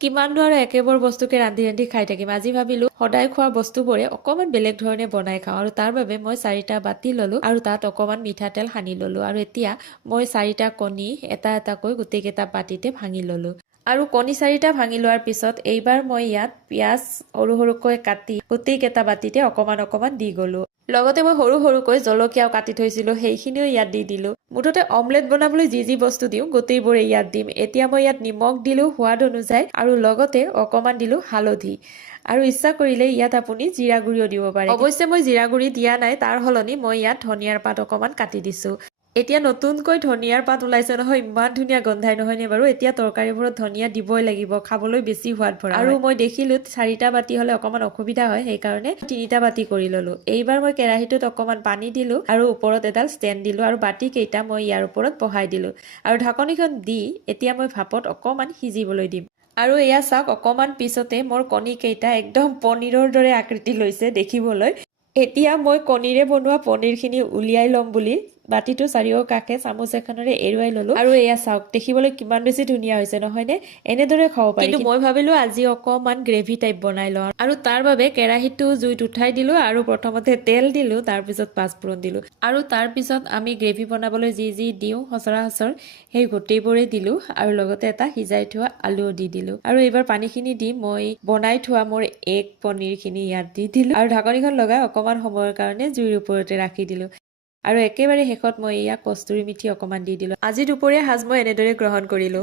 কিমাননো আৰু একেবোৰ বস্তুকে ৰান্ধি ৰান্ধি খাই থাকিম। আজি ভাবিলো সদায় খোৱা বস্তুবোৰে অকমান বেলেগ ধৰণে বনাই খাওঁ, আৰু তাৰ বাবে মই 4টা বাতি ললো আৰু তাত অকমান মিঠাতেল সানি ললো। আৰু এতিয়া মই 4টা কণী এটা এটাকৈ গোটেইকেইটা বাতিতে ভাঙি ললো। আৰু কণী 4টা ভাঙি লোৱাৰ পিছত এইবাৰ মই ইয়াত পিঁয়াজ সৰু সৰুকৈ কাটি গোটেইকেইটা বাতিতে অকমান অকমান দি গলো। লগতে মই সৰু সৰুকৈ জলকীয়াও কাটি থৈছিলো, সেইখিনিও ইয়াত দি দিলো। মুঠতে অমলেট বনাবলৈ যি যি বস্তু দিওঁ গোটেইবোৰে ইয়াত দিম। এতিয়া মই ইয়াত নিমখ দিলো সোৱাদ অনুযায়ী, আৰু লগতে অকমান দিলো হালধি। আৰু ইচ্ছা কৰিলে ইয়াত আপুনি জিৰা গুড়িও দিব পাৰে। অৱশ্যে মই জিৰা গুড়ি দিয়া নাই, তাৰ সলনি মই ইয়াত ধনিয়াৰ পাত অকমান কাটি দিছো। এতিয়া নতুনকৈ ধনিয়াৰ পাত ওলাইছে নহয়, ইমান ধুনীয়া গোন্ধাই নহয়নে বাৰু। এতিয়া তৰকাৰীবোৰত ধনিয়া দিবই লাগিব, খাবলৈ বেছি সোৱাদ ভৰা। আৰু মই দেখিলো 4টা বাতি হলে অকমান অসুবিধা হয়, সেইকাৰণে 3টা বাতি কৰি ললো। এইবাৰ মই কেৰাহীটোত অকমান পানী দিলো আৰু ওপৰত এডাল ষ্টেণ্ড দিলো, আৰু বাতি কেইটা মই ইয়াৰ ওপৰত বহাই দিলো। আৰু ঢাকনিখন দি এতিয়া মই ভাপত অকমান সিজিবলৈ দিম। আৰু এয়া চাওক, অকমান পিছতে মোৰ কণী কেইটা একদম পনীৰৰ দৰে আকৃতি লৈছে দেখিবলৈ। এতিয়া মই কণীৰে বনোৱা পনীৰখিনি উলিয়াই ল'ম বুলি বাতিটো চাৰিওকাষে চামুচ এখনেৰে এৰুৱাই ললো। আৰু এয়া চাওক, দেখিবলৈ কিমান বেছি ধুনীয়া হৈছে নহয়নে। এনেদৰে খাব পাৰি, কিন্তু মই ভাবিলো আজি অকমান গ্ৰেভি টাইপ বনাই লওঁ, আৰু তাৰ বাবে কেৰাহীটো জুইত উঠাই দিলো আৰু প্ৰথমতে তেল দিলো, তাৰপিছত পাঁচফোৰণ দিলো, আৰু তাৰপিছত আমি গ্ৰেভি বনাবলৈ যি যি দিওঁ সচৰাচৰ সেই গোটেইবোৰে দিলো, আৰু লগতে এটা সিজাই থোৱা আলুও দি দিলো। আৰু এইবাৰ পানীখিনি দি মই বনাই থোৱা মোৰ এগ পনীৰখিনি ইয়াত দি দিলো, আৰু ঢাকনিখন লগাই অকমান সময়ৰ কাৰণে জুইৰ ওপৰতে ৰাখি দিলো। আৰু একেবাৰে শেষত মই ইয়াক কস্তুৰী মিঠি অকমান দি দিলো। আজি দুপৰীয়া সাজ মই এনেদৰে গ্ৰহণ কৰিলো।